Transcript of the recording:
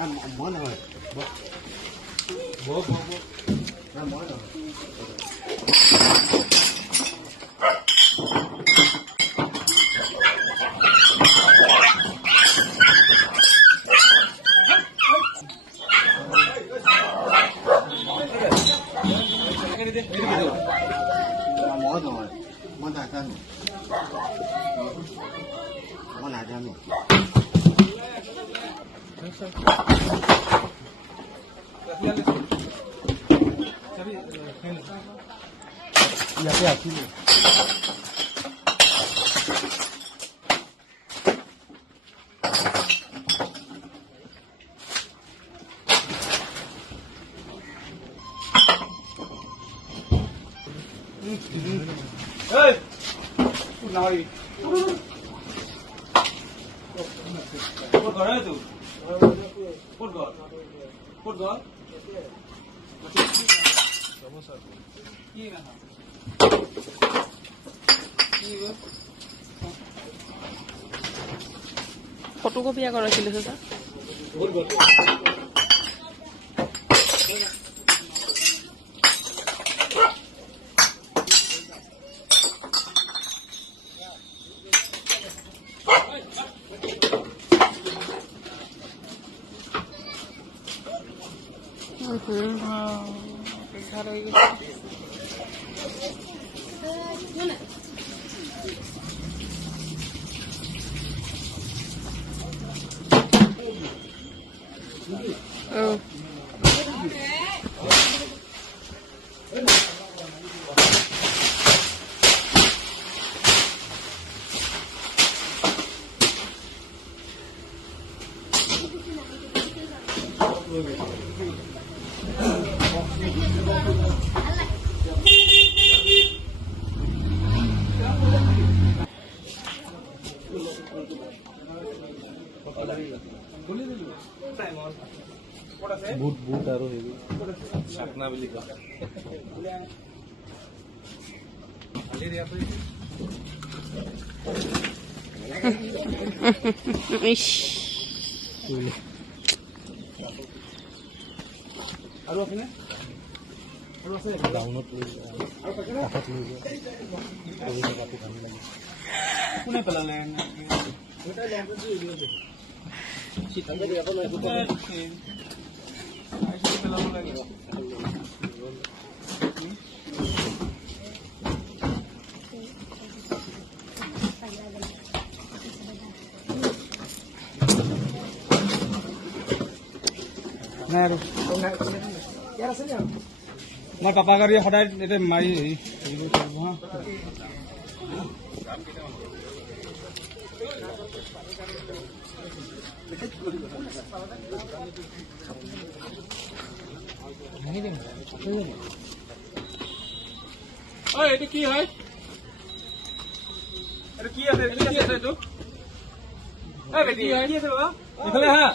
Món rồi. Bố. Món rồi. Món rồi. Món đại thân. Món đại thân. Ya te aquí. Hey, nói. Cốt gọi đấy tụ. Cốt gọi. Cốt gọi. Gì nè? Photocopy করেছিল sir বুট আৰু হেৰি চাকনা বুলি কয় আৰু আপুনি আৰু আছে ডাউনত লৈ আৰু কাষত লৈ কৰি কাপোৰ ভাল লাগে কোনে পেলালে ওটা ল্যাম্প দিয়ে দিও শীতল দিয়ে আপন ওটা আইসি পেলাবো লাগে না রে यार আছে না মই পাপা গাড়ী সদায় এতে মাৰি হেৰি কৰিব হা ঐ এইটো কি হয় এইটো কি আছে এইটো কি আছে এইটো ঐ বেটি কি আছে বাবা ইফালে হা